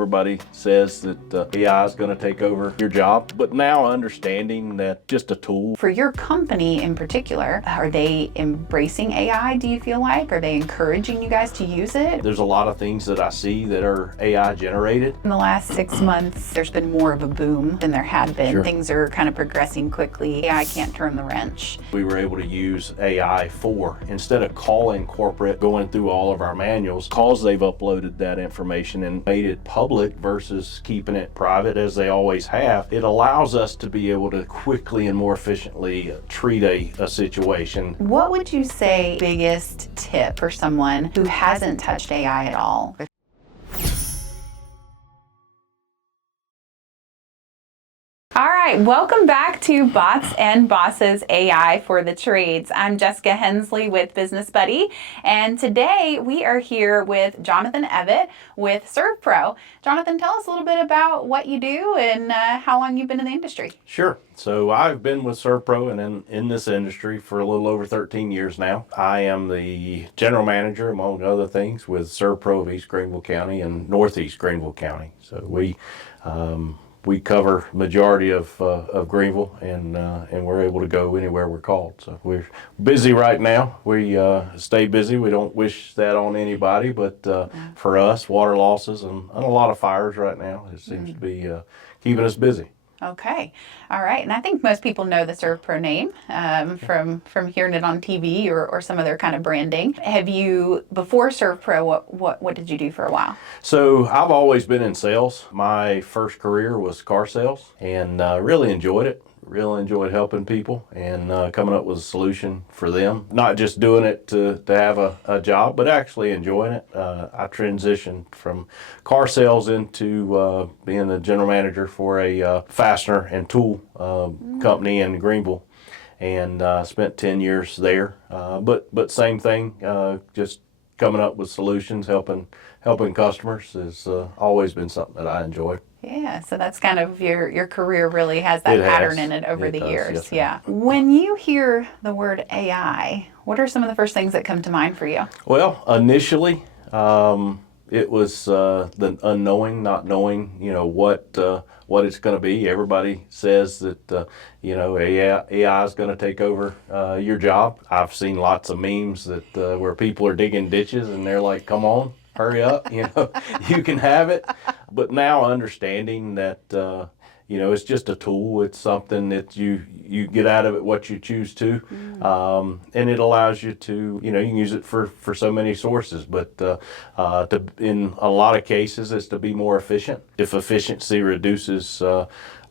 Everybody says that AI is going to take over your job, but now understanding that just a tool. For your company in particular, are they embracing AI, do you feel like? Are they encouraging you guys to use it? There's a lot of things that I see that are AI generated. In the last 6 months, there's been more of a boom than there had been. Sure. Things are kind of progressing quickly. AI can't turn the wrench. We were able to use AI instead of calling corporate, going through all of our manuals, because they've uploaded that information and made it public versus keeping it private as they always have. It allows us to be able to quickly and more efficiently treat a situation. What would you say biggest tip for someone who hasn't touched AI at all? All right, welcome back to Bots and Bosses AI for the Trades. I'm Jessica Hensley with Business Buddy, and today we are here with Jonathan Evett with Servpro. Jonathan, tell us a little bit about what you do and how long you've been in the industry. Sure. So I've been with Servpro and in this industry for a little over 13 years now. I am the general manager, among other things, with Servpro of East Greenville County and Northeast Greenville County. So we cover majority of Greenville, and we're able to go anywhere we're called. So we're busy right now. We stay busy. We don't wish that on anybody, but for us, water losses and a lot of fires right now, it seems to be keeping us busy. Okay. All right. And I think most people know the Servpro name from hearing it on TV or some other kind of branding. Have you, before Servpro, what did you do for a while? So I've always been in sales. My first career was car sales, and really enjoyed it. Really enjoyed helping people and coming up with a solution for them. Not just doing it to have a job, but actually enjoying it. I transitioned from car sales into being the general manager for a fastener and tool company in Greenville, and spent 10 years there. But same thing, just coming up with solutions, helping customers has always been something that I enjoy. Yeah, so that's kind of your career really has that pattern in it over the years. Yes, yeah. When you hear the word AI, what are some of the first things that come to mind for you? Well, initially, it was the unknowing, not knowing, what it's going to be. Everybody says that, AI is going to take over your job. I've seen lots of memes that where people are digging ditches and they're like, come on, hurry up, you can have it. But now understanding that, it's just a tool. It's something that you get out of it what you choose to, and it allows you to, you can use it for so many sources. But in a lot of cases, it's to be more efficient. If efficiency reduces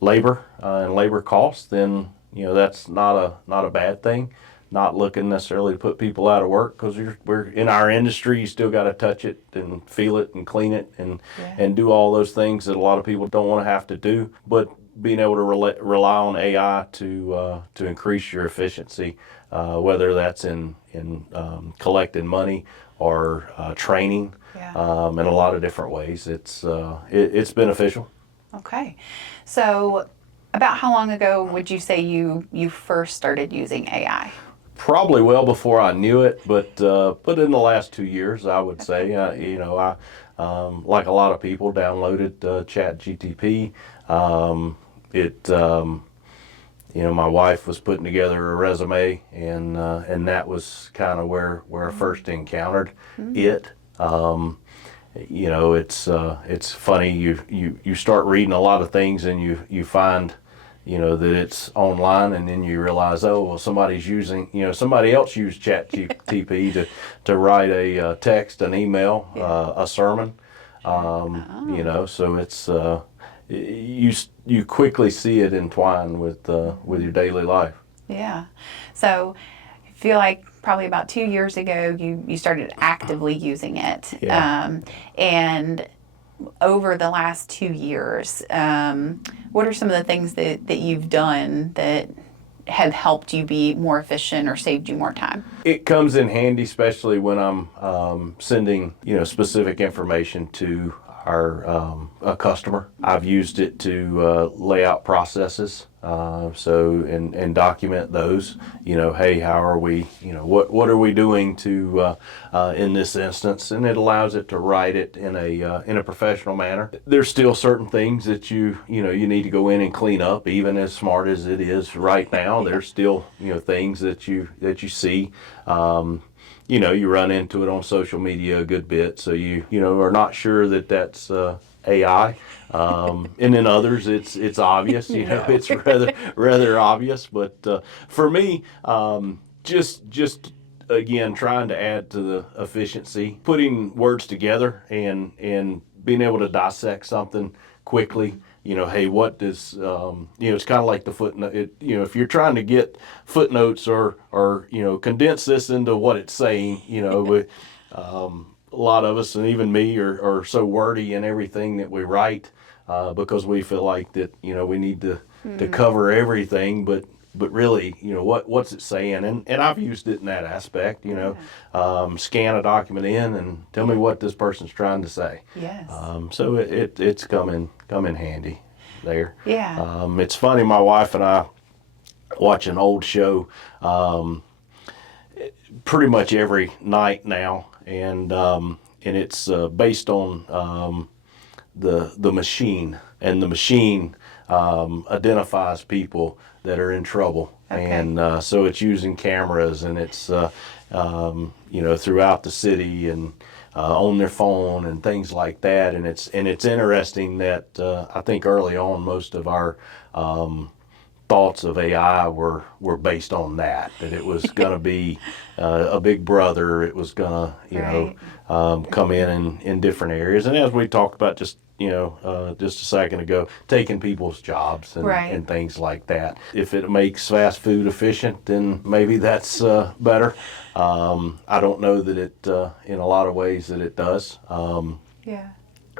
labor and labor costs, then that's not a bad thing. Not looking necessarily to put people out of work, because we're in our industry. You still got to touch it and feel it and clean it and do all those things that a lot of people don't want to have to do. But being able to rely on AI to increase your efficiency, whether that's in collecting money or training, in a lot of different ways, it's beneficial. Okay, so about how long ago would you say you first started using AI? Probably well before I knew it, but in the last 2 years, I would say. I like a lot of people, downloaded ChatGPT. My wife was putting together a resume, and that was kind of where I first encountered it. It's funny. You start reading a lot of things, and you find that it's online, and then you realize, oh, well, somebody else used ChatGPT to write a text, an email, a sermon. So it's you quickly see it entwined with your daily life. Yeah. So I feel like probably about 2 years ago you started actively using it. Yeah. And over the last 2 years, what are some of the things that you've done that have helped you be more efficient or saved you more time? It comes in handy, especially when I'm sending specific information to a customer. I've used it to lay out processes, and document those. Hey, how are we? What are we doing to in this instance? And it allows it to write it in a professional manner. There's still certain things that you need to go in and clean up, even as smart as it is right now. There's still things that you see. You run into it on social media a good bit, so you are not sure that that's AI. And in others, it's obvious. It's rather obvious. But for me, just again trying to add to the efficiency, putting words together and being able to dissect something quickly. Hey, what does it's kind of like the footnote. If you're trying to get footnotes or condense this into what it's saying, but, a lot of us, and even me, are so wordy in everything that we write, because we feel like that we need to cover everything, but really, what's it saying? And I've used it in that aspect. Scan a document in and tell me what this person's trying to say. Yes. So it's come in handy there. Yeah. It's funny. My wife and I watch an old show pretty much every night now, and it's based on the machine, and the machine identifies people that are in trouble. Okay. And so it's using cameras, and it's throughout the city, and on their phone and things like that. And it's interesting that I think early on most of our thoughts of AI were based on that it was going to be a big brother. It was going to come in different areas, and as we talked about just a second ago, taking people's jobs and things like that. If it makes fast food efficient, then maybe that's better. I don't know that it in a lot of ways that it does.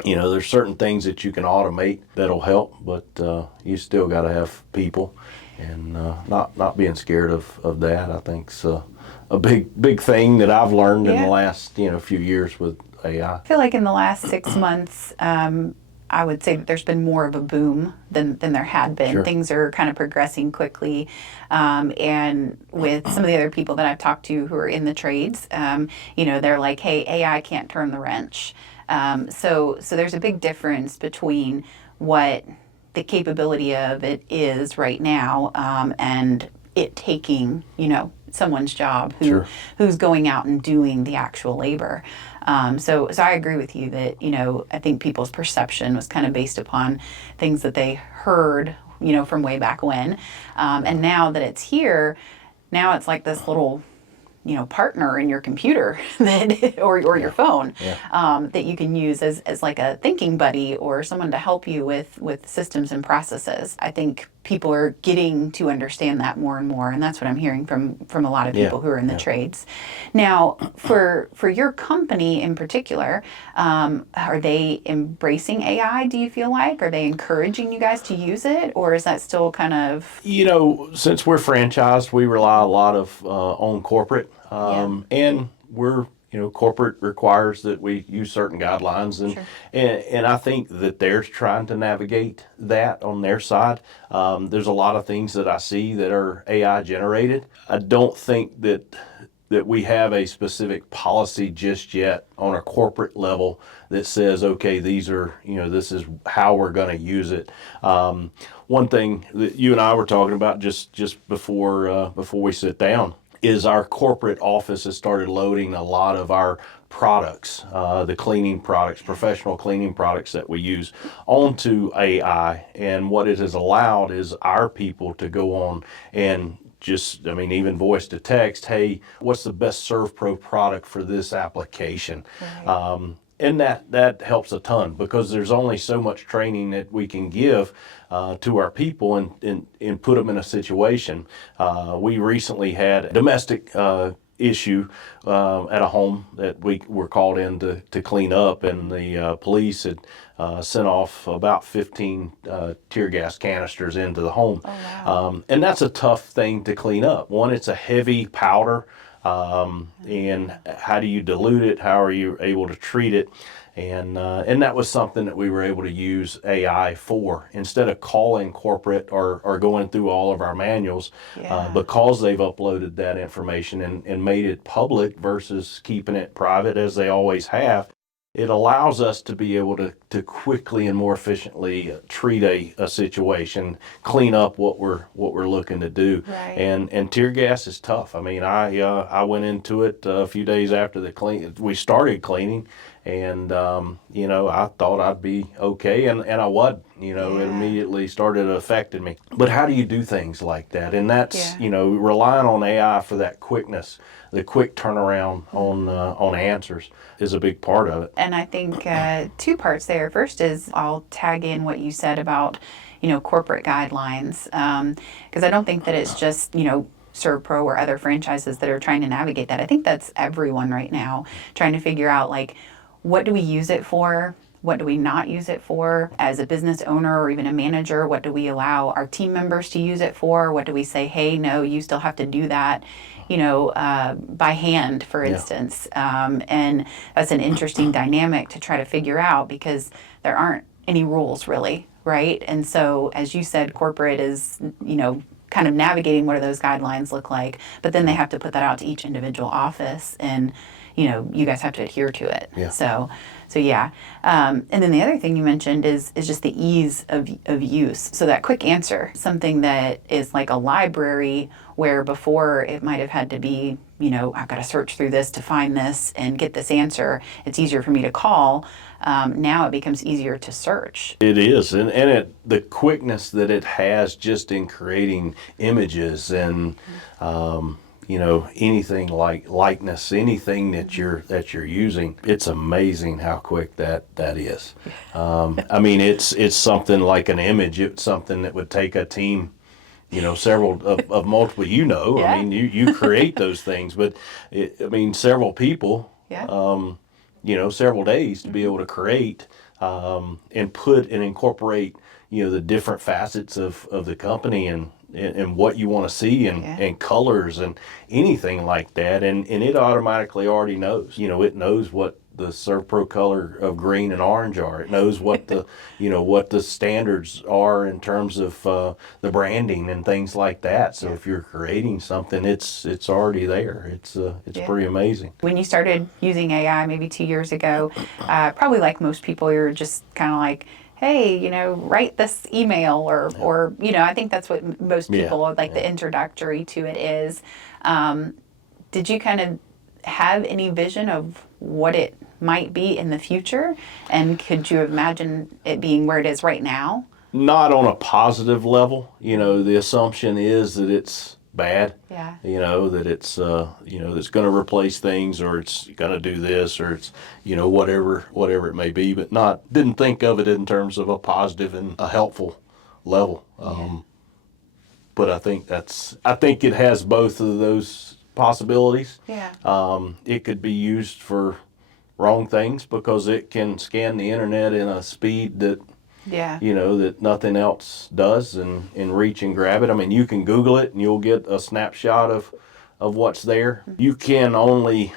There's certain things that you can automate that'll help, but you still got to have people, and not being scared of that. I think's a big thing that I've learned in the last few years with AI. I feel like in the last 6 months, I would say that there's been more of a boom than there had been. Sure. Things are kind of progressing quickly. And with some of the other people that I've talked to who are in the trades, they're like, hey, AI can't turn the wrench. So there's a big difference between what the capability of it is right now, and it taking, someone's job who's going out and doing the actual labor. So I agree with you that, I think people's perception was kind of based upon things that they heard, from way back when. And now that it's here, now it's like this little, partner in your computer that, or your phone, that you can use as like a thinking buddy or someone to help you with systems and processes. I think people are getting to understand that more and more, and that's what I'm hearing from a lot of people who are in the trades. Now, for your company in particular, are they embracing AI, do you feel like? Are they encouraging you guys to use it, or is that still kind of... Since we're franchised, we rely a lot on corporate, and we're corporate requires that we use certain guidelines, and I think that they're trying to navigate that on their side. There's a lot of things that I see that are AI generated. I don't think that we have a specific policy just yet on a corporate level that says, okay, these are, this is how we're going to use it. One thing that you and I were talking about just before we sit down is our corporate office has started loading a lot of our products, the cleaning products, professional cleaning products that we use, onto AI. And what it has allowed is our people to go on and even voice to text, hey, what's the best Servpro product for this application? Right. And that helps a ton, because there's only so much training that we can give to our people and put them in a situation. We recently had a domestic issue at a home that we were called in to clean up, and the police had sent off about 15 tear gas canisters into the home. Oh, wow. And that's a tough thing to clean up. One, it's a heavy powder, and how do you dilute it? How are you able to treat it? And that was something that we were able to use AI for. Instead of calling corporate or going through all of our manuals, because they've uploaded that information and made it public versus keeping it private as they always have, it allows us to be able to quickly and more efficiently treat a situation, clean up what we're looking to do. Right. And tear gas is tough. I mean, I went into it a few days after we started cleaning, and I thought I'd be okay, and I wasn't. It immediately started affecting me. But how do you do things like that? And that's relying on AI for that quickness, the quick turnaround on answers is a big part of it. And I think two parts there. First is I'll tag in what you said about corporate guidelines, because I don't think that it's just Servpro or other franchises that are trying to navigate that. I think that's everyone right now trying to figure out, like, what do we use it for? What do we not use it for? As a business owner or even a manager, what do we allow our team members to use it for? What do we say, hey, no, you still have to do that, by hand, for instance? And that's an interesting dynamic to try to figure out, because there aren't any rules really, right? And so, as you said, corporate is, kind of navigating what do those guidelines look like, but then they have to put that out to each individual office, and you guys have to adhere to it. Yeah. So yeah. And then the other thing you mentioned is just the ease of use. So that quick answer, something that is like a library, where before it might have had to be, I've got to search through this to find this and get this answer. It's easier for me to call. Now it becomes easier to search. It is, and the quickness that it has just in creating images and anything like likeness, anything that you're using, it's amazing how quick that is. I mean, it's something like an image. It's something that would take a team, several of multiple. Yeah. I mean, you create those things, but several people. Yeah. Several days to be able to create and put and incorporate, the different facets of the company and what you want to see and colors and anything like that. And it automatically already knows. It knows what the Servpro color of green and orange are. It knows what the what the standards are in terms of the branding and things like that. So if you're creating something, it's already there. It's pretty amazing. When you started using AI maybe 2 years ago, probably like most people, you're just kind of like, hey, write this email or I think that's what most people like the introductory to it is. Did you kind of have any vision of what it might be in the future? And could you imagine it being where it is right now? Not on a positive level. The assumption is that it's bad. Yeah. That it's it's going to replace things, or it's going to do this, or it's whatever it may be, but didn't think of it in terms of a positive and a helpful level. But I think it has both of those possibilities. Yeah. It could be used for wrong things because it can scan the internet in a speed that that nothing else does, and reach and grab it. I mean, you can Google it and you'll get a snapshot of what's there. You can only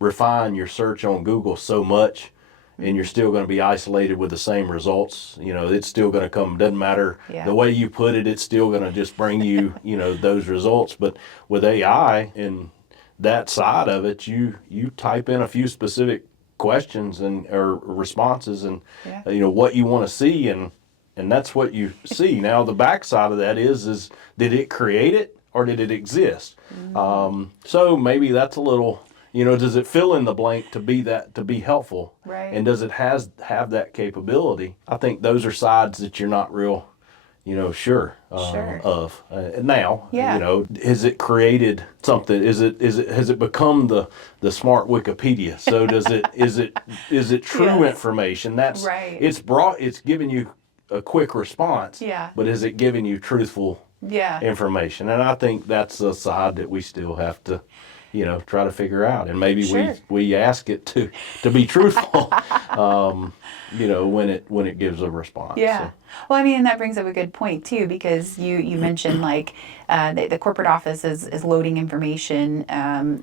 refine your search on Google so much, and you're still going to be isolated with the same results. It's still going to come, doesn't matter the way you put it, it's still going to just bring you, those results. But with AI and that side of it, you type in a few specific questions or responses and what you want to see, and that's what you see. Now the backside of that is did it create it or did it exist? So maybe that's a little, does it fill in the blank to be helpful? Right. And does it have that capability? I think those are sides that you're not real sure of. Now, has it created something? Has it become the smart Wikipedia? So is it true information? That's right. It's giving you a quick response. Yeah. But is it giving you truthful information? And I think that's a side that we still have to try to figure out, and maybe we ask it to be truthful, when it gives a response. Yeah. So. Well, I mean, that brings up a good point too, because you mentioned like the corporate office is loading information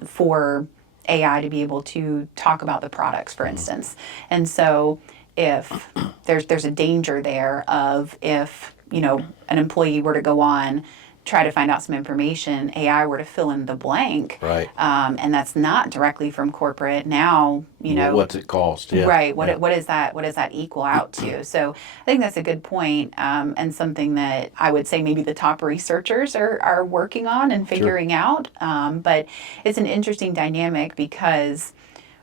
for AI to be able to talk about the products, for instance. And so if there's a danger there of if, an employee were to go on, try to find out some information, AI were to fill in the blank, Right. and that's not directly from corporate. Now, What's it cost? Yeah. right? Yeah. What is that? What does that equal out to? So I think that's a good point, and something that I would say maybe the top researchers are working on and figuring out. But it's an interesting dynamic because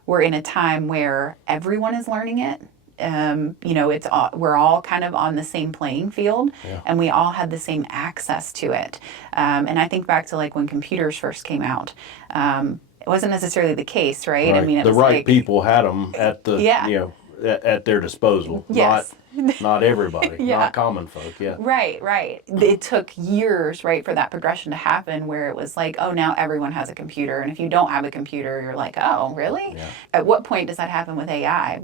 we're in a time where everyone is learning it. It's all, we're all kind of on the same playing field, and we all have the same access to it. And I think back to like when computers first came out. It wasn't necessarily the case, right? I mean, it the was right like, people had them at the Yeah. at their disposal. Yes. Not everybody. Yeah. Not common folk. Yeah. Right. It took years, right, for that progression to happen where it was like, oh, now everyone has a computer. And if you don't have a computer, you're like, oh, really? Yeah. At what point does that happen with AI?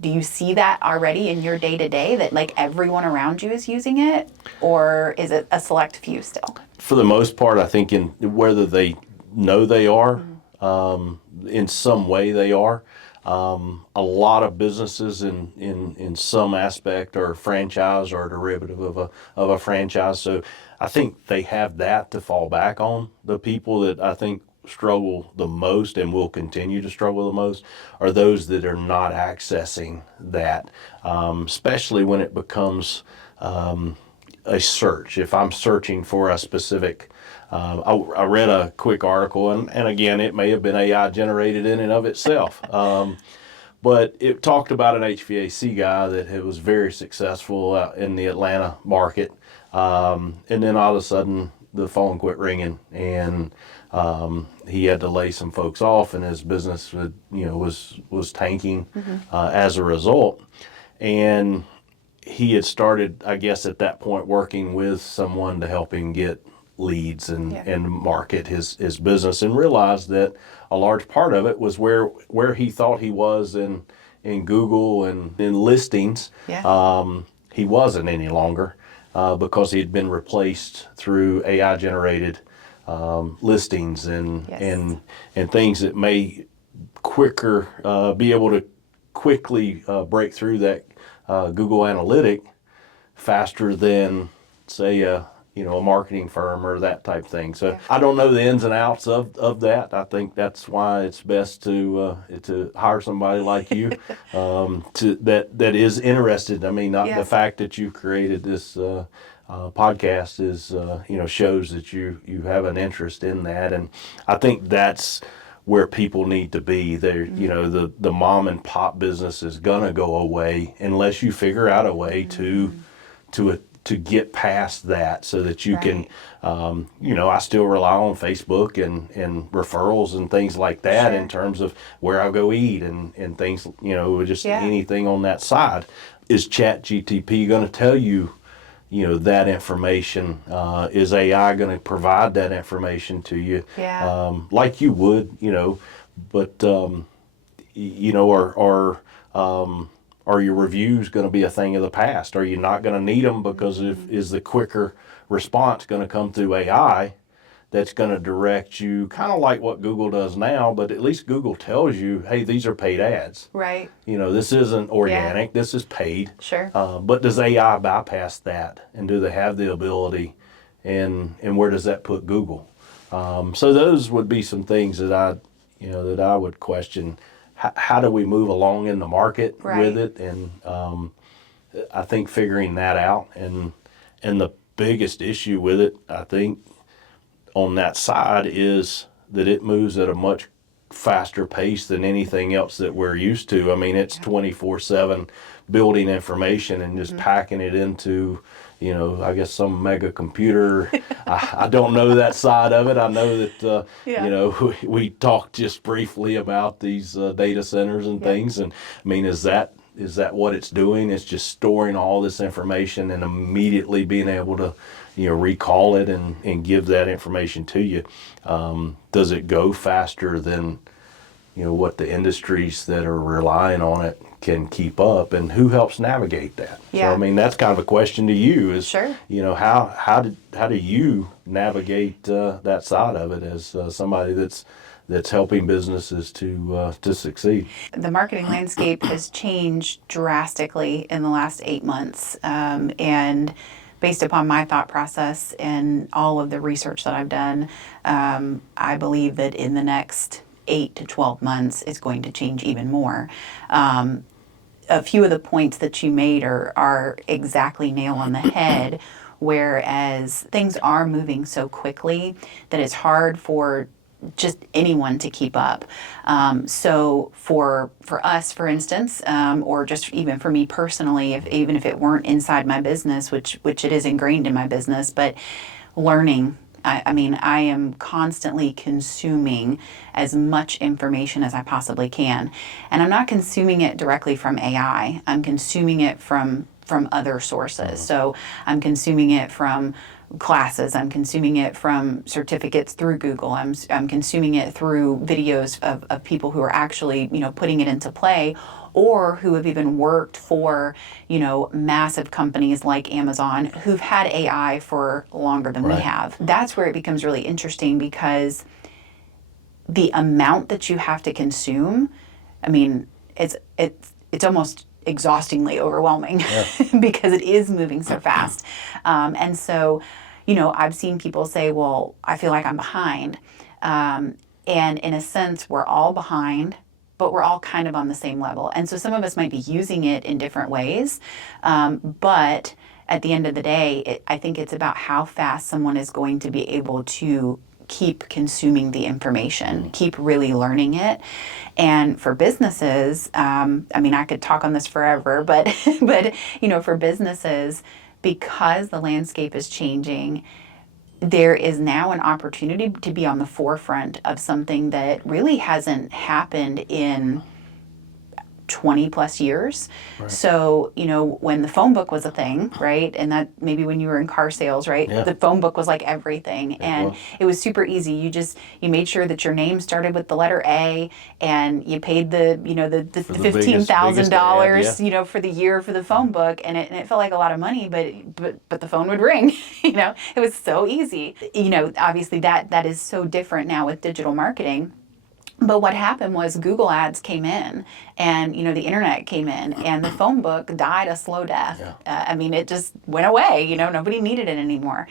Do you see that already in your day to day that like everyone around you is using it? Or is it a select few still? For the most part, I think in whether they know they are, in some way they are. A lot of businesses in some aspect are franchise or derivative of a franchise. So I think they have that to fall back on. The people that I think struggle the most and will continue to struggle the most are those that are not accessing that, especially when it becomes a search. If I'm searching for a specific, I read a quick article, and again, it may have been AI generated in and of itself, but it talked about an HVAC guy that was very successful in the Atlanta market, and then all of a sudden the phone quit ringing, and he had to lay some folks off, and his business was tanking as a result, and he had started, I guess, at that point working with someone to help him get leads and market his business, and realized that a large part of it was where he thought he was in Google and in listings. He wasn't any longer because he had been replaced through AI generated listings and things that may quicker be able to quickly break through that Google Analytic faster than, say, a marketing firm or that type thing. So I don't know the ins and outs of that. I think that's why it's best to hire somebody like you that is interested. I mean, the fact that you created this podcast is shows that you have an interest in that, and I think that's where people need to be. There, the mom and pop business is gonna go away unless you figure out a way to get past that, so that you can, I still rely on Facebook and referrals and things like that in terms of where I go eat and things, just anything on that side. Is ChatGPT going to tell you, that information? Is AI going to provide that information to you? Like you would, but, are your reviews going to be a thing of the past? Are you not going to need them because is the quicker response going to come through AI that's going to direct you, kind of like what Google does now, but at least Google tells you, hey, these are paid ads. Right. This isn't organic, this is paid. Sure. But does AI bypass that? And do they have the ability? And where does that put Google? So those would be some things that I would question. How do we move along in the market with it? And I think figuring that out, and the biggest issue with it, I think, on that side is that it moves at a much faster pace than anything else that we're used to. I mean, it's 24/7 building information and just packing it into, I guess some mega computer. I don't know that side of it. I know that, we talked just briefly about these data centers and things. And I mean, is that what it's doing? It's just storing all this information and immediately being able to, recall it and give that information to you. Does it go faster than, what the industries that are relying on it can keep up, and who helps navigate that? So I mean, that's kind of a question to you is, how do you navigate that side of it as somebody that's that's helping businesses to succeed. The marketing landscape has changed drastically in the last 8 months. And based upon my thought process and all of the research that I've done, I believe that in the next 8 to 12 months, it's going to change even more. A few of the points that you made are exactly nail on the head, whereas things are moving so quickly that it's hard for just anyone to keep up. So for us, for instance, or just even for me personally, even if it weren't inside my business, which it is ingrained in my business, but learning. I mean, I am constantly consuming as much information as I possibly can. And I'm not consuming it directly from AI. I'm consuming it from other sources. So I'm consuming it from classes. I'm consuming it from certificates through Google. I'm consuming it through videos of people who are actually, putting it into play, or who have even worked for, massive companies like Amazon who've had AI for longer than we have. That's where it becomes really interesting, because the amount that you have to consume, I mean, it's almost exhaustingly overwhelming because it is moving so fast. And so, I've seen people say, well, I feel like I'm behind. And in a sense, we're all behind, but we're all kind of on the same level. And so some of us might be using it in different ways. But at the end of the day, I think it's about how fast someone is going to be able to keep consuming the information, keep really learning it. And for businesses, I mean, I could talk on this forever, but for businesses, because the landscape is changing, there is now an opportunity to be on the forefront of something that really hasn't happened in 20 plus years. So, when the phone book was a thing, right? And that maybe when you were in car sales, right? The phone book was like everything. And it was super easy. You made sure that your name started with the letter A, and you paid the $15,000, for the year for the phone book. And it felt like a lot of money, but the phone would ring, it was so easy. Obviously that is so different now with digital marketing. But what happened was Google ads came in, and the internet came in, and the phone book died a slow death. I mean, it just went away. Nobody needed it anymore.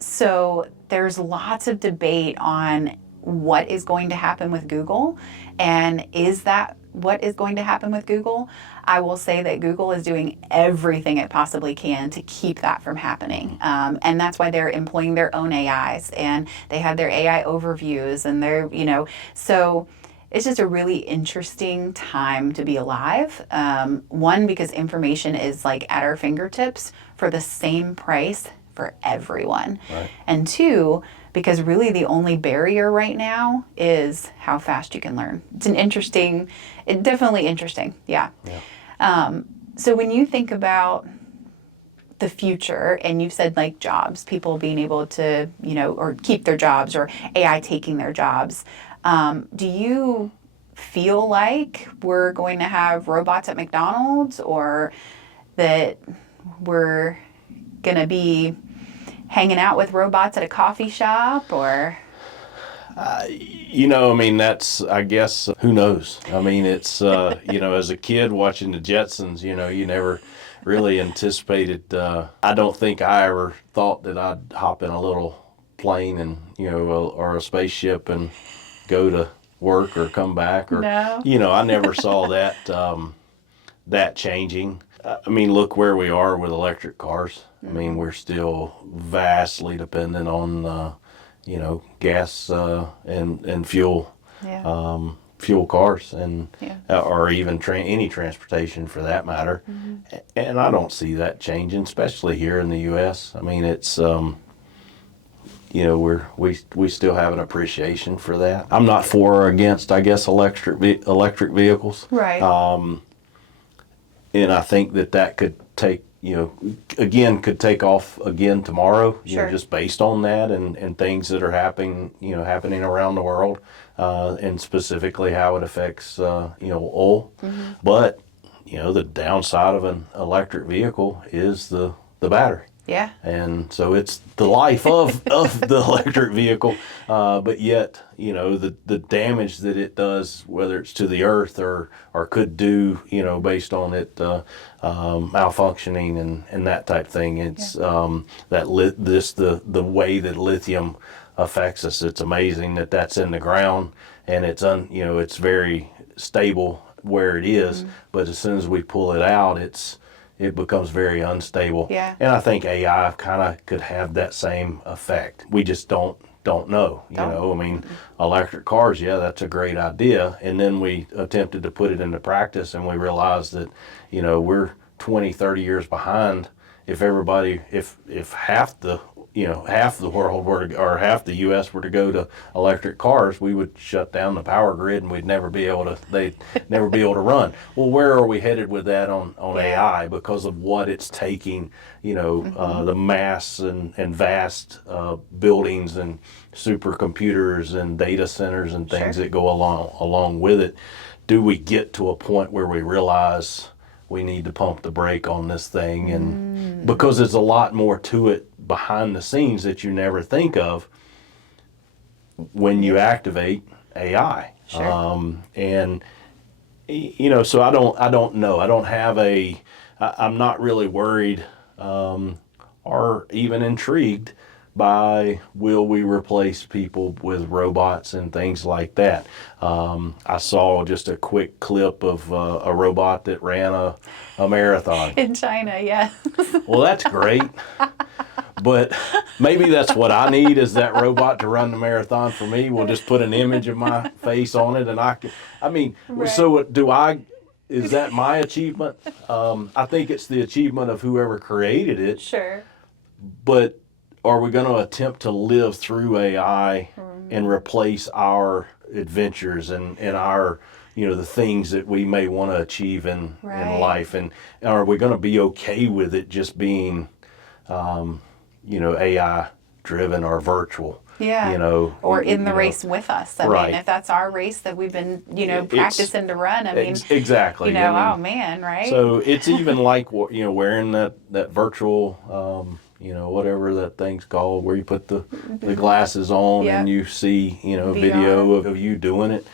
So there's lots of debate on what is going to happen with Google, and is that what is going to happen with Google? I will say that Google is doing everything it possibly can to keep that from happening. And that's why they're employing their own AIs, and they have their AI overviews, and so it's just a really interesting time to be alive. One, because information is like at our fingertips for the same price for everyone. And two, because really the only barrier right now is how fast you can learn. It's definitely interesting. Yeah. So when you think about the future, and you've said like jobs, people being able to, or keep their jobs, or AI taking their jobs, do you feel like we're going to have robots at McDonald's, or that we're going to be hanging out with robots at a coffee shop, or? I mean, that's, I guess, who knows? I mean, it's, as a kid watching the Jetsons, you never really anticipated. I don't think I ever thought that I'd hop in a little plane and, or a spaceship and go to work or come back, or, No. I never saw that changing. I mean, look where we are with electric cars. I mean, we're still vastly dependent on, gas and fuel, fuel cars, and or even any transportation for that matter. And I don't see that changing, especially here in the U.S. I mean, it's we still have an appreciation for that. I'm not for or against, I guess, electric vehicles. Right. And I think that could take, could take off again tomorrow, just based on that and things that are happening around the world, and specifically how it affects, oil. But, the downside of an electric vehicle is the battery. Yeah. And so it's the life of the electric vehicle, but yet, you know, the damage that it does, whether it's to the earth or could do, you know, based on it malfunctioning and that type thing. It's the way that lithium affects us. It's amazing that that's in the ground, and it's very stable where it is. But as soon as we pull it out, it becomes very unstable. Yeah. And I think AI kind of could have that same effect. We just don't know, you know. I mean, electric cars, yeah, that's a great idea. And then we attempted to put it into practice, and we realized that, you know, we're 20, 30 years behind. If half the world or half the U.S. were to go to electric cars, we would shut down the power grid, and they'd never be able to run. Well, where are we headed with that on AI, because of what it's taking, you know, the mass and vast buildings and supercomputers and data centers and things that go along with it? Do we get to a point where we realize we need to pump the brake on this thing? And because there's a lot more to it behind the scenes that you never think of when you activate AI. Sure. And you know, so I don't know. I don't have I'm not really worried or even intrigued by will we replace people with robots and things like that. I saw just a quick clip of a robot that ran a marathon. In China, yeah. Well, that's great. But maybe that's what I need, is that robot to run the marathon for me. We'll just put an image of my face on it, and Right. so is that my achievement? I think it's the achievement of whoever created it, Sure. but are we going to attempt to live through AI and replace our adventures and our, you know, the things that we may want to achieve in life? And are we going to be okay with it just being, you know, AI driven or virtual? Yeah. You know, Or in the race with us. I mean, if that's our race that we've been, you know, practicing to run, I mean, exactly. you know, oh man, right? So it's even like, you know, wearing that virtual, you know, whatever that thing's called, where you put the glasses on and you see, you know, video of you doing it.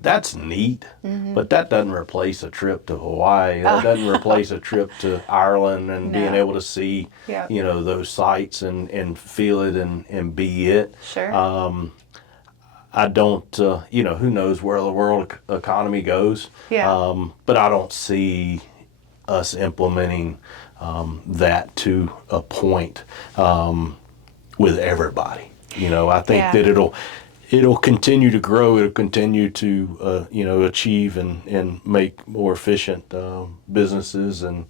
That's neat, but that doesn't replace a trip to Hawaii. That doesn't replace a trip to Ireland and being able to see, you know, those sights and feel it and be it. Sure. I don't, you know, who knows where the world economy goes. Yeah. But I don't see us implementing that to a point with everybody. You know, I think that it'll continue to grow. It'll continue to, you know, achieve and make more efficient businesses, and,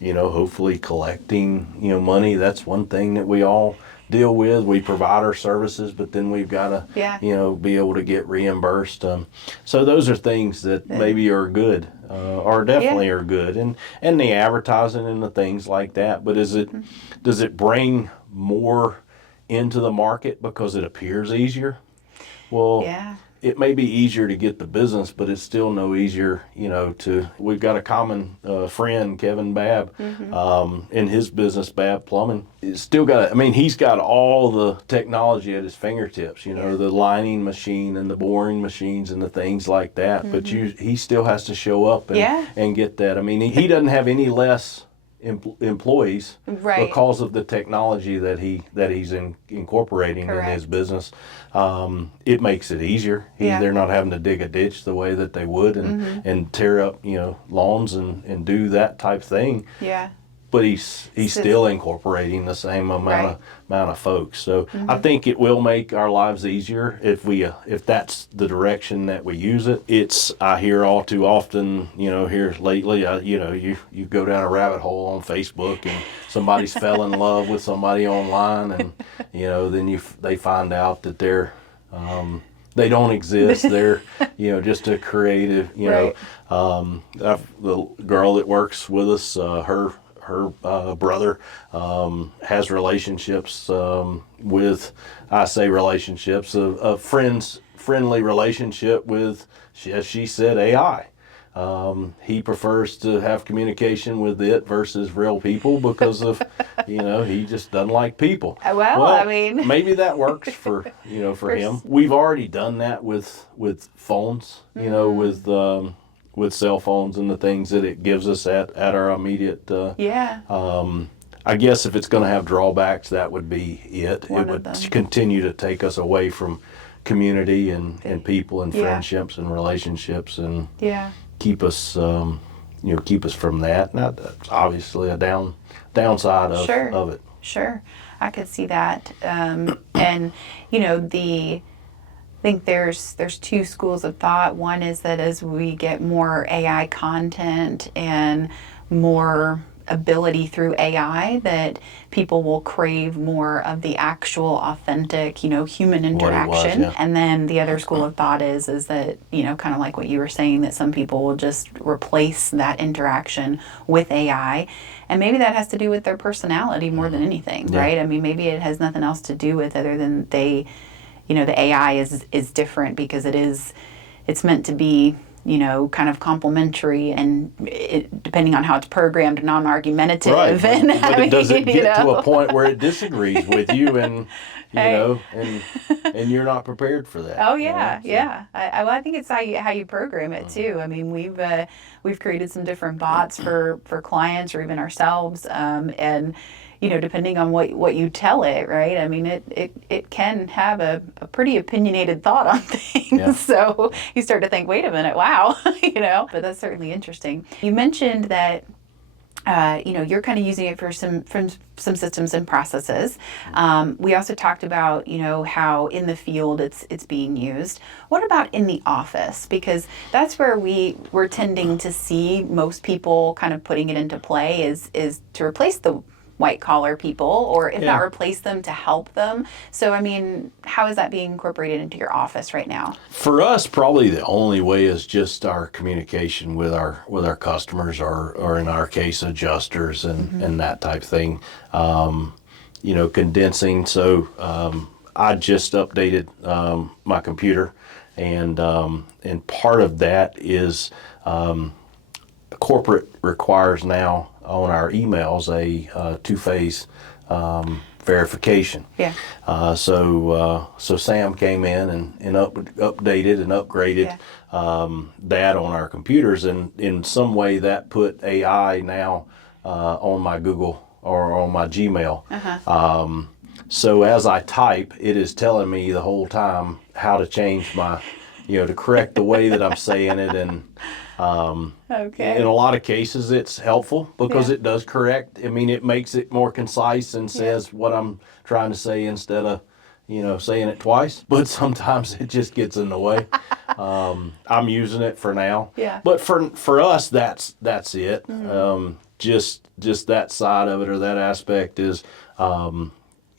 you know, hopefully collecting, you know, money. That's one thing that we all deal with. We provide our services, but then we've got to, you know, be able to get reimbursed. So those are things that maybe are good, or definitely are good, and the advertising and the things like that. But does it bring more into the market because it appears easier? Well, it may be easier to get the business, but it's still no easier, you know, we've got a common friend, Kevin Babb, in his business, Babb Plumbing. He's got all the technology at his fingertips, you know, the lining machine and the boring machines and the things like that. But he still has to show up and get that. I mean, he doesn't have any less employees because of the technology that he's incorporating in his business. It makes it easier. They're not having to dig a ditch the way that they would and tear up, you know, lawns and do that type thing. Yeah. But he's still incorporating the same amount of folks. So I think it will make our lives easier if that's the direction that we use it. I hear all too often, you know, here lately, you know, you go down a rabbit hole on Facebook and somebody's fell in love with somebody online, and, you know, then they find out that they don't exist. They're, you know, just a creative, you know. The girl that works with us, her brother has relationships with, I say relationships, a friendly relationship with, as she said, AI. he prefers to have communication with it versus real people because of, he just doesn't like people. Well, I mean, maybe that works for him. We've already done that with phones, with cell phones and the things that it gives us at our immediate. I guess if it's going to have drawbacks, that would be it. It would continue to take us away from community and people and friendships and relationships and keep us keep us from that. Now, that's obviously a downside of it. Sure, I could see that. And I think there's two schools of thought. One is that as we get more AI content and more ability through AI, that people will crave more of the actual authentic, human interaction. And then the other school of thought is that, kind of like what you were saying, that some people will just replace that interaction with AI. And maybe that has to do with their personality more than anything, right? I mean, maybe it has nothing else to do with other than the AI is different because it's meant to be, kind of complimentary and depending on how it's programmed, non-argumentative. Right, but it doesn't get to know. a point where it disagrees with you and, and you're not prepared for that. Oh, yeah, yeah. I think it's how you program it, too. I mean, we've created some different bots for clients or even ourselves, and depending on what you tell it, right? I mean, it can have a pretty opinionated thought on things. Yeah. So you start to think, wait a minute, wow, but that's certainly interesting. You mentioned that, you're kind of using it for some systems and processes. We also talked about, how in the field it's being used. What about in the office? Because that's where we're tending to see most people kind of putting it into play is to replace the white collar people, or if not replace them, to help them. So, I mean, how is that being incorporated into your office right now? For us, probably the only way is just our communication with our customers, or in our case, adjusters and that type thing. Condensing. So I just updated my computer, and part of that is corporate requires now on our emails a two-phase verification. Yeah. So Sam came in and updated and upgraded that on our computers, and in some way that put AI now on my Google or on my Gmail. So as I type, it is telling me the whole time how to change my, to correct the way that I'm saying it, and in a lot of cases it's helpful because it does correct. I mean, it makes it more concise and says what I'm trying to say instead of, saying it twice. But sometimes it just gets in the way. I'm using it for now. Yeah. But for us, that's it. Just that side of it, or that aspect, is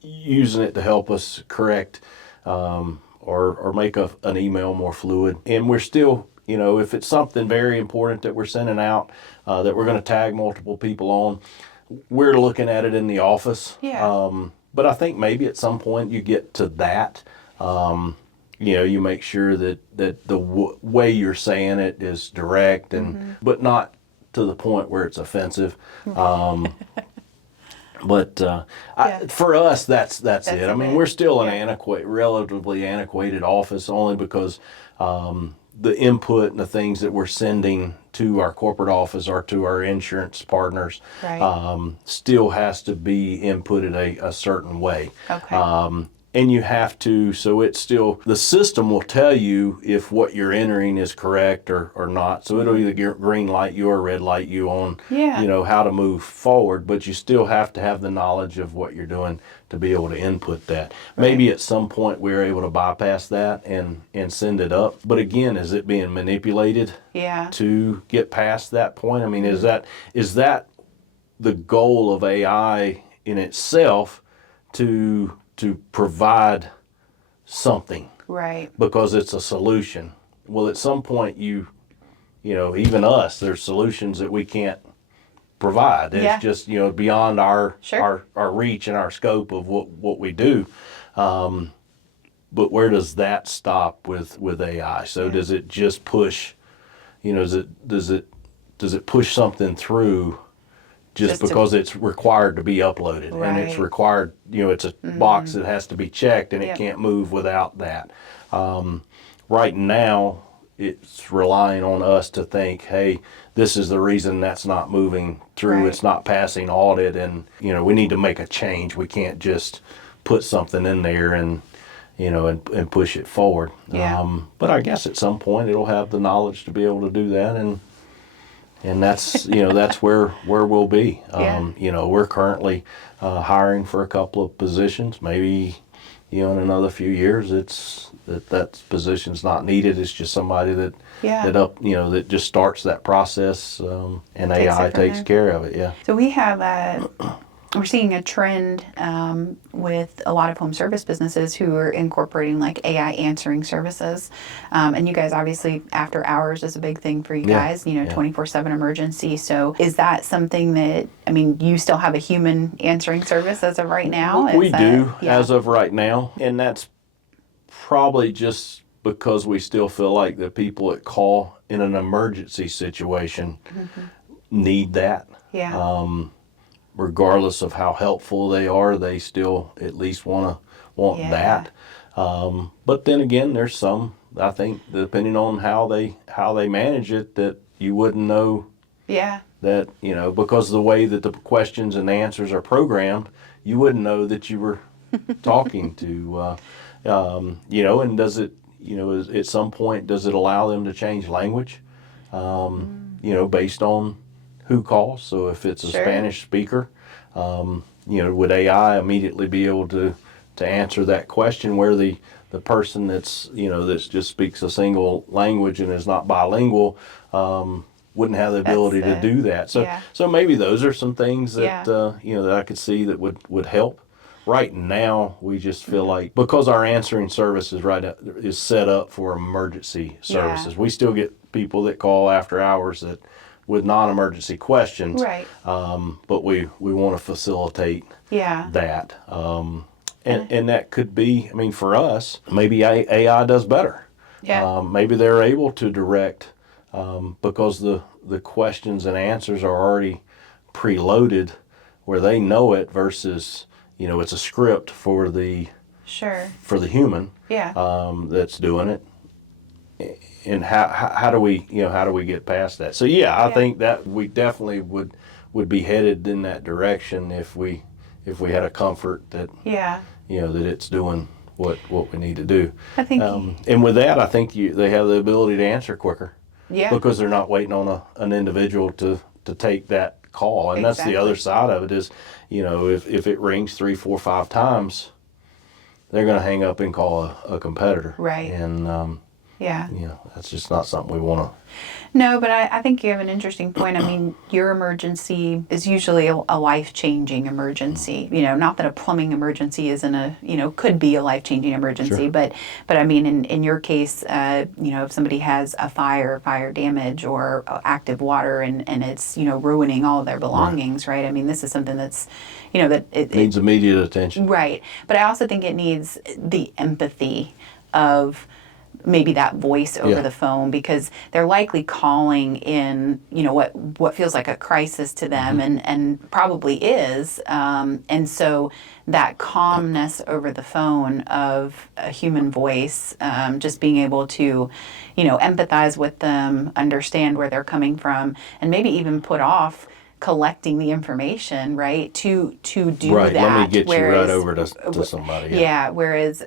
using it to help us correct or make an email more fluid. And we're still, if it's something very important that we're sending out, that we're going to tag multiple people on, we're looking at it in the office. Yeah. But I think maybe at some point you get to that, you make sure that the way you're saying it is direct, and but not to the point where it's offensive. But for us, that's it. I mean, we're still an relatively antiquated office, only because the input and the things that we're sending to our corporate office or to our insurance partners still has to be inputted a certain way. Okay. And you have to, so it's still, the system will tell you if what you're entering is correct or not. So it'll either green light you or red light you on, how to move forward, but you still have to have the knowledge of what you're doing to be able to input that. Right. Maybe at some point we're able to bypass that and send it up. But again, is it being manipulated to get past that point? I mean, is that the goal of AI in itself, to provide something, right? Because it's a solution. Well, at some point, even us, there's solutions that we can't provide. It's just beyond our reach and our scope of what we do. But where does that stop with AI? So does it just push does it push something through just because it's required to be uploaded, and it's Right. required, it's a box that has to be checked, and it Yep. can't move without that. Right now, it's relying on us to think, hey, this is the reason that's not moving through. Right. It's not passing audit, and we need to make a change. We can't just put something in there and and push it forward. Yeah. But I guess at some point it'll have the knowledge to be able to do that, and that's that's where we'll be. We're currently hiring for a couple of positions. Maybe in another few years it's that position's not needed. It's just somebody that that just starts that process, and AI takes care of it. Yeah. So we're seeing a trend with a lot of home service businesses who are incorporating like AI answering services. And you guys, obviously, after hours is a big thing for you guys, 24/7 emergency. So is that something that, you still have a human answering service as of right now? We do as of right now. And that's probably just because we still feel like the people that call in an emergency situation need that. Yeah. Regardless of how helpful they are, they still at least want that. But then again, there's some, I think, depending on how they manage it, that you wouldn't know Yeah. that, because of the way that the questions and the answers are programmed, you wouldn't know that you were talking to, and does it, at some point, does it allow them to change language, based on who calls? So if it's a Spanish speaker, would AI immediately be able to answer that question, where the person that's just speaks a single language and is not bilingual wouldn't have the ability to do that. So maybe those are some things that that I could see that would help. Right now, we just feel like, because our answering service is set up for emergency services, we still get people that call after hours with non-emergency questions. Right. But we want to facilitate that. And that could be, for us, maybe AI does better. Yeah. Maybe they're able to direct, because the questions and answers are already preloaded where they know it, versus, it's a script for the human that's doing it. And how do we get past that? So I think that we definitely would be headed in that direction if we had a comfort that that it's doing what we need to do. I think, and with that, I think they have the ability to answer quicker. Yeah. Because they're not waiting on an individual to take that call, and that's the other side of it is, if it rings 3, 4, 5 times, they're going to hang up and call a competitor. Right. And that's just not something we want to. No, but I think you have an interesting point. Your emergency is usually a life-changing emergency. Not that a plumbing emergency could be a life-changing emergency, but in your case, if somebody has a fire damage, or active water, and it's, ruining all of their belongings, right? This is something that's, that it needs immediate attention. Right. But I also think it needs the empathy of maybe that voice over the phone, because they're likely calling in, what feels like a crisis to them, and probably is. And so that calmness over the phone of a human voice, just being able to, empathize with them, understand where they're coming from, and maybe even put off collecting the information, right, to do that. Let me get you right over to somebody. Yeah. Whereas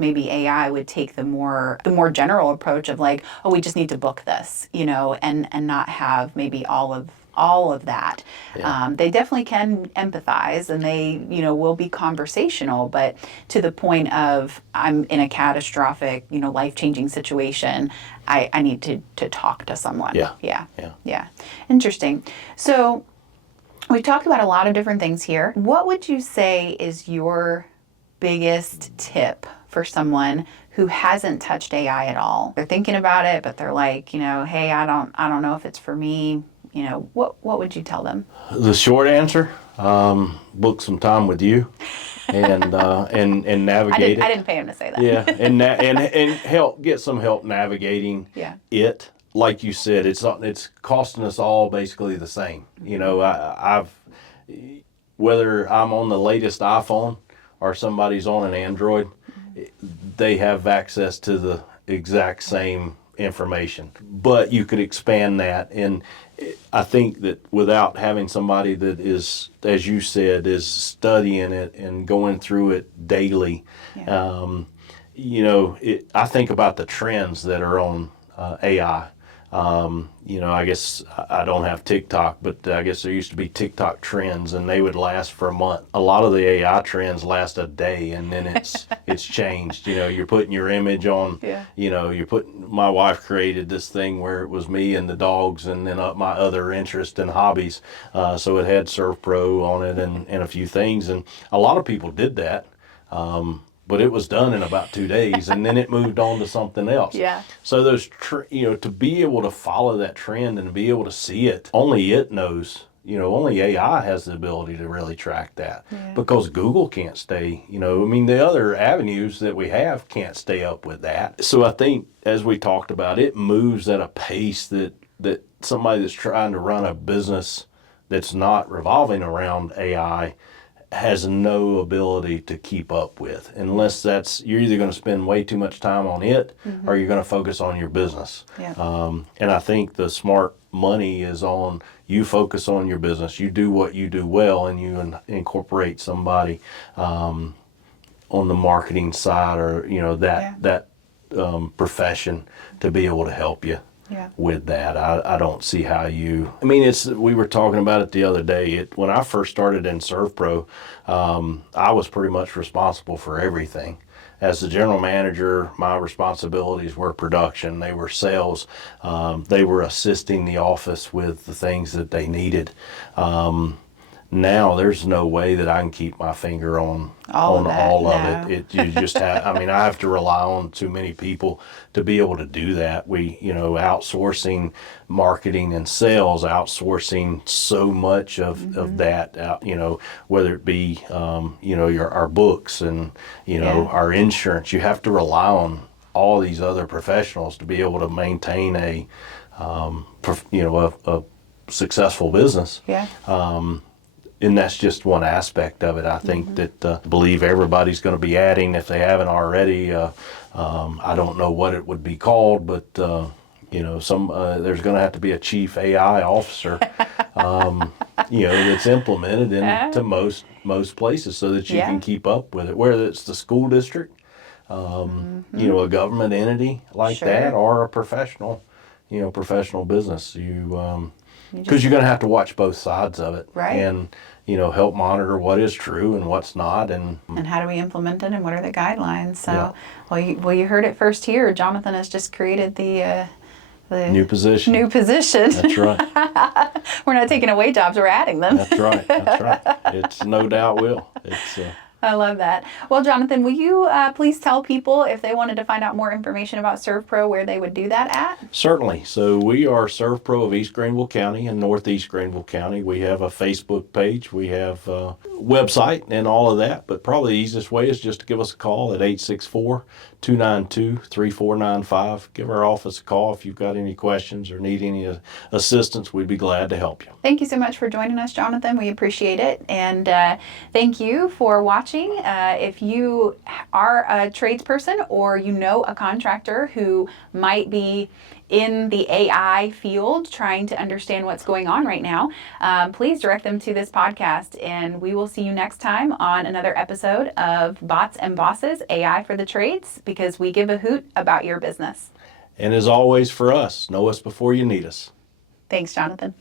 maybe AI would take the more general approach of like, oh, we just need to book this, and not have maybe all of that. They definitely can empathize, and they, will be conversational, but to the point of, I'm in a catastrophic, life-changing situation, I need to talk to someone. Yeah. Interesting. So we've talked about a lot of different things here. What would you say is your biggest tip for someone who hasn't touched AI at all? They're thinking about it, but they're like, hey, I don't know if it's for me. What would you tell them? The short answer, book some time with you, and navigate it. I didn't pay him to say that. Yeah, and get some help navigating it. like you said, it's costing us all basically the same. You know, I've whether I'm on the latest iPhone or somebody's on an Android, they have access to the exact same information. But you could expand that, and I think that without having somebody that is, as you said, is studying it and going through it daily, you know, I think about the trends that are on AI. You know, I guess I don't have TikTok, but I guess there used to be TikTok trends, and they would last for a month. A lot of the AI trends last a day, and then it's changed. You know, you're putting your image on. Yeah. You know, my wife created this thing where it was me and the dogs, and then my other interests and hobbies. So it had Servpro on it and a few things, and a lot of people did that. But it was done in about 2 days, and then it moved on to something else. Yeah. So those, you know, to be able to follow that trend and to be able to see it, only it knows. You know, only AI has the ability to really track that, because Google can't stay. You know, I mean, the other avenues that we have can't stay up with that. So I think, as we talked about, it moves at a pace that somebody that's trying to run a business that's not revolving around AI has no ability to keep up with, unless you're either going to spend way too much time on it, or you're going to focus on your business. And I think the smart money is on you focus on your business, you do what you do well, and you incorporate somebody on the marketing side, or you know that profession to be able to help you. With that, I don't see how you. I mean, we were talking about it the other day. When I first started in Servpro, I was pretty much responsible for everything. As the general manager, my responsibilities were production. They were sales. They were assisting the office with the things that they needed. Now there's no way that I can keep my finger on all of it. You just have, I mean, I have to rely on too many people to be able to do that. Outsourcing marketing and sales, outsourcing so much of that, whether it be, our books and, our insurance. You have to rely on all these other professionals to be able to maintain a successful business. And that's just one aspect of it. I think that I believe everybody's going to be adding, if they haven't already. I don't know what it would be called, but there's going to have to be a chief AI officer, that's implemented into most places so that you can keep up with it. Whether it's the school district, a government entity like that, or a professional business. Because you're going to have to watch both sides of it, and help monitor what is true and what's not, and how do we implement it, and what are the guidelines. So, you heard it first here. Jonathan has just created the new position. That's right. We're not taking away jobs; we're adding them. That's right. It's no doubt will. I love that. Well, Jonathan, will you please tell people, if they wanted to find out more information about Servpro, where they would do that at? Certainly. So we are Servpro of East Greenville County and Northeast Greenville County. We have a Facebook page. We have a website and all of that. But probably the easiest way is just to give us a call at 864-292-3495. Give our office a call if you've got any questions or need any assistance. We'd be glad to help you. Thank you so much for joining us, Jonathan. We appreciate it. And thank you for watching. If you are a tradesperson, or a contractor who might be in the AI field trying to understand what's going on right now, please direct them to this podcast, and we will see you next time on another episode of Bots and Bosses, AI for the Trades, because we give a hoot about your business. And as always for us, know us before you need us. Thanks, Jonathan.